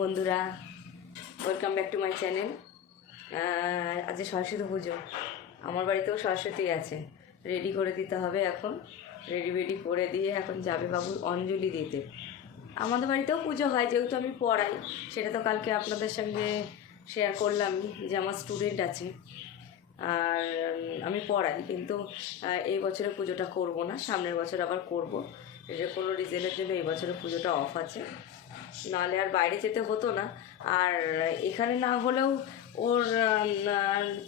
বন্ধুরা, welcome back to my channel. আজকে সরস্বতী পুজো, আমার বাড়িতেও সরস্বতী আছে। রেডি করে দিতে হবে, এখন রেডি করে দিয়ে এখন যাবে বাবু অঞ্জলি দিতে। আমাদের বাড়িতেও পুজো হয়, যেহেতু আমি পড়াই, সেটা তো কালকে আপনাদের সঙ্গে শেয়ার করলামই যে আমার স্টুডেন্ট আছে আর আমি পড়াই, কিন্তু এই বছরে পুজোটা করব না, সামনের বছর আবার করব। যে কোনো রিজনের জন্য এই বছরে পুজোটা অফ আছে, নাহলে আর বাইরে যেতে হতো না। আর এখানে না হলেও ওর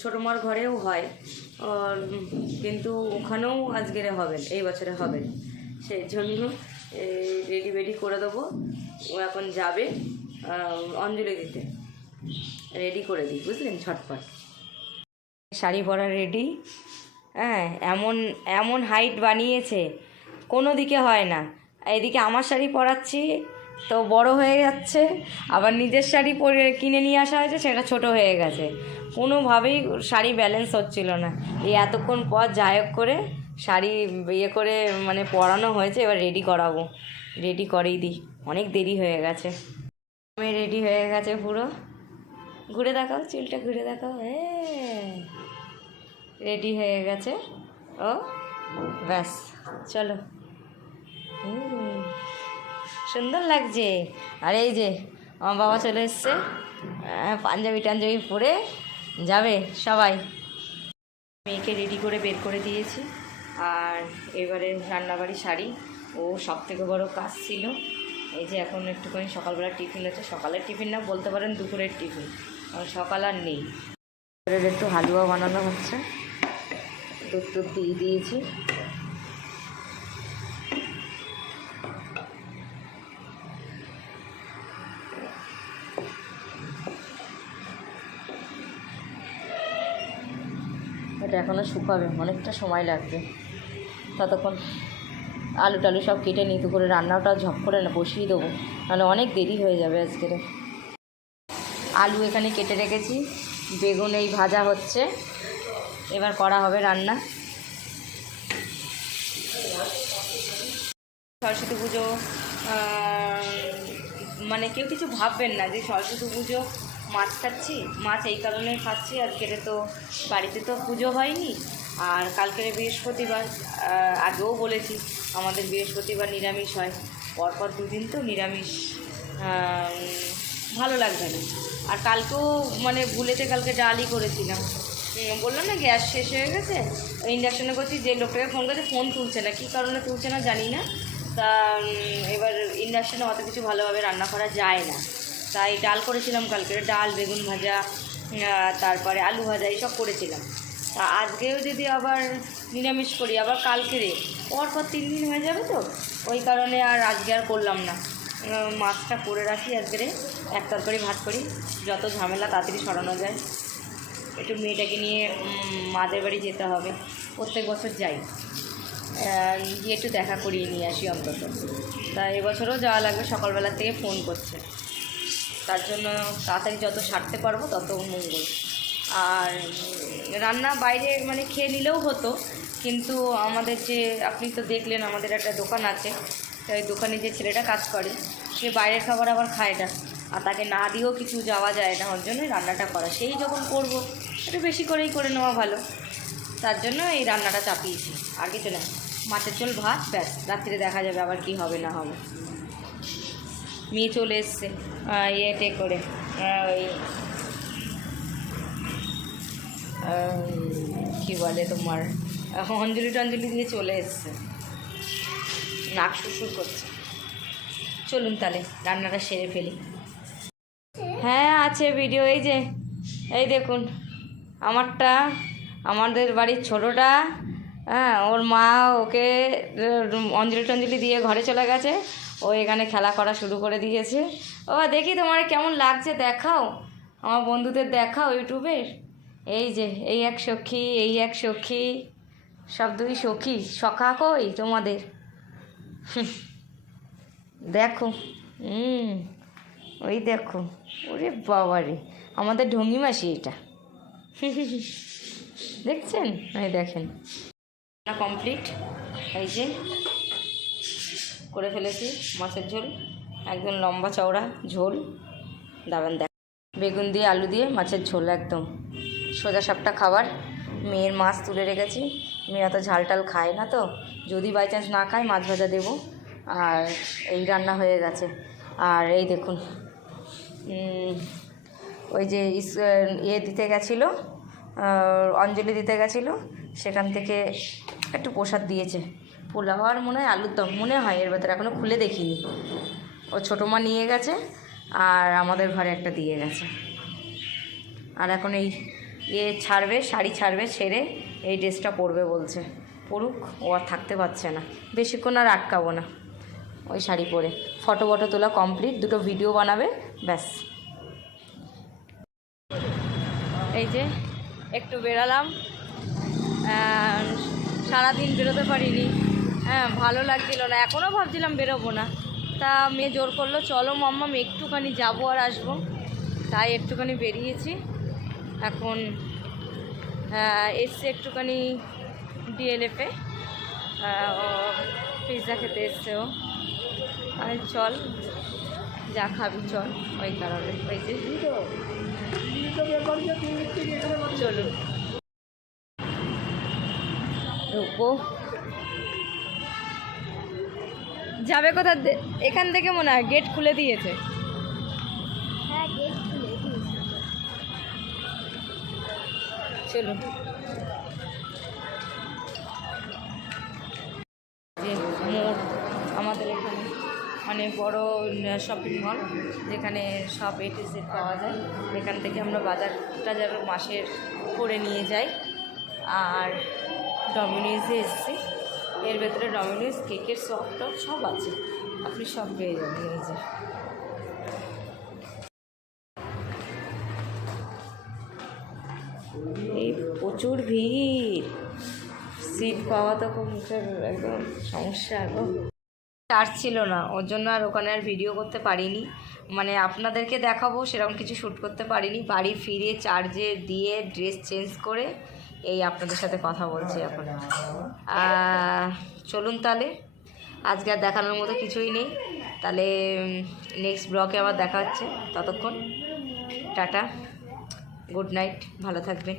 ছোটো মার ঘরেও হয়, কিন্তু ওখানেও আজকের হবেন, এই বছরে হবেন। সেই জন্য রেডি করে দেবো। ও এখন যাবে অঞ্জলি দিতে, রেডি করে দিই, বুঝলেন, ঝটপট। শাড়ি পরা রেডি। হ্যাঁ, এমন এমন হাইট বানিয়েছে, কোনো দিকে হয় না। এদিকে আমার শাড়ি পরাচ্ছি তো বড় হয়ে যাচ্ছে, আবার নিজের শাড়ি পরে কিনে নিয়ে আসা হয়েছে, সেটা ছোট হয়ে গেছে। কোনোভাবেই শাড়ি ব্যালেন্স হচ্ছিল না। এই এতক্ষণ পর যায়ক করে শাড়ি করে মানে পরানো হয়েছে, এবার রেডি করাবো। রেডি করেই দিই, অনেক দেরি হয়ে গেছে। আমি রেডি হয়ে গেছে পুরো। ঘুরে দেখাও, চুলটা ঘুরে দেখাও। হ্যাঁ, রেডি হয়ে গেছে ও, ব্যাস চলো। সুন্দর লাগছে। আর এই যে আমার বাবা চলে এসছে, পাঞ্জাবি টাঞ্জাবি পরে যাবে সবাই। মেয়েকে রেডি করে বের করে দিয়েছি, আর এবারে রান্নাবাড়ি শাড়ি ও সব থেকে বড়ো কাজ ছিল। এই যে এখন একটুখানি সকালবেলা টিফিন হচ্ছে, সকালের টিফিন না বলতে পারেন, দুপুরের টিফিন, সকাল আর নেই। একটু হালুয়া বানানো হচ্ছে, দুধ দিয়ে দিয়েছি। এটা এখনও শুকাবে, অনেকটা সময় লাগবে। ততক্ষণ আলু টালু সব কেটে নিই, দুপুরে রান্নাটা ঝপ করে না বসিয়ে দেবো, নাহলে অনেক দেরি হয়ে যাবে আজকের। আলু এখানে কেটে রেখেছি, বেগুন এই ভাজা হচ্ছে, এবার করা হবে রান্না। সরস্বতী পুজো মানে কেউ কিছু ভাববেন না যে সরস্বতী পুজো মাছ খাচ্ছি, মাছ এই কারণে খাচ্ছি। আজকের তো বাড়িতে তো পুজো হয়নি, আর কালকের বৃহস্পতিবার, আগেও বলেছি আমাদের বৃহস্পতিবার নিরামিষ হয়। পরপর দুদিন তো নিরামিষ, ভালো লাগবে না। আর কালকেও মানে ভুলেতে কালকে ডালই করেছিলাম, বললাম না গ্যাস শেষ হয়ে গেছে, ইন্ডাকশানে করছি। যে লোকটাকে ফোন করেছে, ফোন তুলছে না, কী কারণে তুলছে না জানি না। তা এবার ইন্ডাকশানে অত কিছু ভালোভাবে রান্না করা যায় না, তাই ডাল করেছিলাম কালকে, ডাল বেগুন ভাজা, তারপরে আলু ভাজা এইসব করেছিলাম। তা আজকেও যদি আবার নিরামিষ করি, আবার কালকেরে পরপর 3 দিন হয়ে যাবে, তো ওই কারণে আর আজকে আর করলাম না। মাছটা করে রাখি, আজকেরে এক তরকারি ভাত করি, যত ঝামেলা তাড়াতাড়ি সরানো যায়। একটু মেয়েটাকে নিয়ে মাদের বাড়ি যেতে হবে, প্রত্যেক বছর যাই, গিয়ে একটু দেখা করিয়ে নিয়ে আসি অন্তত। তা এবছরও যাওয়া লাগবে, সকালবেলা থেকে ফোন করছে, তার জন্য তাড়াতাড়ি যত সারতে পারবো তত মঙ্গল। আর রান্না বাইরে মানে খেয়ে নিলেও হতো, কিন্তু আমাদের যে, আপনি তো দেখলেন আমাদের একটা দোকান আছে, ওই দোকানে যে ছেলেটা কাজ করে, সে বাইরের খাবার আবার খায় না, আর তাকে না দিয়েও কিছু যাওয়া যায় না, ওর জন্যই রান্নাটা করা। সেই যখন করব একটু বেশি করেই করে নেওয়া ভালো, তার জন্য এই রান্নাটা চাপিয়েছি। আর কিছু না, মাছের ঝোল ভাত, ব্যাস, রাত্রিরে দেখা যাবে আবার কি হবে না হবে। মেয়ে চলে এসছে ইয়েতে করে, ওই কী বলে তোমার, অঞ্জলি টঞ্জলি দিয়ে চলে এসছে, নাক শুশুর করছে। চলুন তাহলে রান্নাটা সেরে ফেলি। হ্যাঁ আছে ভিডিও, এই যে এই দেখুন আমারটা, আমাদের বাড়ির ছোটোটা, হ্যাঁ, ওর মা ওকে অঞ্জলি টঞ্জলি দিয়ে ঘরে চলে গেছে, ও এখানে খেলা করা শুরু করে দিয়েছে। ও দেখি তোমার কেমন লাগছে, দেখাও আমার বন্ধুদের, দেখাও ইউটিউবের। এই যে এই এক সখী, এই এক সখী, সব দুই সখী, সখা কই তোমাদের, দেখো। ওই দেখো, ওরে বাবা রে, আমাদের ঢঙ্গি মাসি এটা, দেখছেন? এই দেখেন না, কমপ্লিট। এই যে করে ফেলেছি মাছের ঝোল, একদম লম্বা চওড়া ঝোল, দাঁড়ান দেখ, বেগুন দিয়ে আলু দিয়ে মাছের ঝোল, একদম সোজা সাপটা খাবার। মেয়ের মাছ তুলে রেখেছি, মেয়ে অত ঝাল টাল খায় না, তো যদি বাই চান্স না খায় মাছ ভাজা দেবো। আর এই রান্না হয়ে গেছে। আর এই দেখুন, ওই যে দিতে গেছিলো, অঞ্জলি দিতে গেছিলো, সেখান থেকে একটু প্রসাদ দিয়েছে, পোলাও আর মনে হয় আলুর দম মনে হয়, এর ভেতরে এখনও খুলে দেখিনি। ও ছোটো মা নিয়ে গেছে আর আমাদের ঘরে একটা দিয়ে গেছে। আর এখন এই ছাড়বে, শাড়ি ছাড়বে, ছেড়ে এই ড্রেসটা পরবে বলছে, পরুক, ও আর থাকতে পারছে না, বেশিক্ষণ আর আটকাবো না। ওই শাড়ি পরে ফটো তোলা কমপ্লিট, দুটো ভিডিও বানাবে, ব্যাস। এই যে একটু বেরালাম, সারাদিন বেরোতে পারিনি, হ্যাঁ ভালো লাগছিল না, এখনও ভাবছিলাম বেরোবো না, তা মেয়ে জোর করলো চলো মাম্মাম একটুখানি যাবো আর আসবো, তাই একটুখানি বেরিয়েছি। এখন এসছে একটুখানি ডিএলএফে, পিৎজা খেতে এসছে ও, আমি চল যা খাবি চল, ওই কারণে ওই যে চলুন রূপো যাবে কোথা, এখান থেকে মনে হয় গেট খুলে দিয়েছে। হ্যাঁ গেট খুলে দিয়েছে। চলুন, যে মোড় আমাদের এখানে অনেক বড় শপিং মল, যেখানে সব A to Z পাওয়া যায়, এখান থেকে আমরা বাজার টাজার মাসের করে নিয়ে যাই। আর ডমিনোজে এসেছি, এর ভেতরে ডমিনোজ কেকের সফট টপ সব আছে, আপনি সব পেয়ে যাবেন। এই যে এই প্রচুর ভিড়, সিট পাওয়া তো খুব মুখের একদম সমস্যা। গো চার্জ ছিল না, ওর জন্য আর ওখানে আর ভিডিও করতে পারিনি, মানে আপনাদেরকে দেখাবো সেরকম কিছু শ্যুট করতে পারিনি। বাড়ি ফিরে চার্জে দিয়ে ড্রেস চেঞ্জ করে এই আপনাদের সাথে কথা বলছি এখন। চলুন তাহলে, আজকে আর দেখানোর মতো কিছুই নেই, তাহলে নেক্সট ব্লগে আবার দেখা হচ্ছে, ততক্ষণ টাটা, গুড নাইট, ভালো থাকবেন।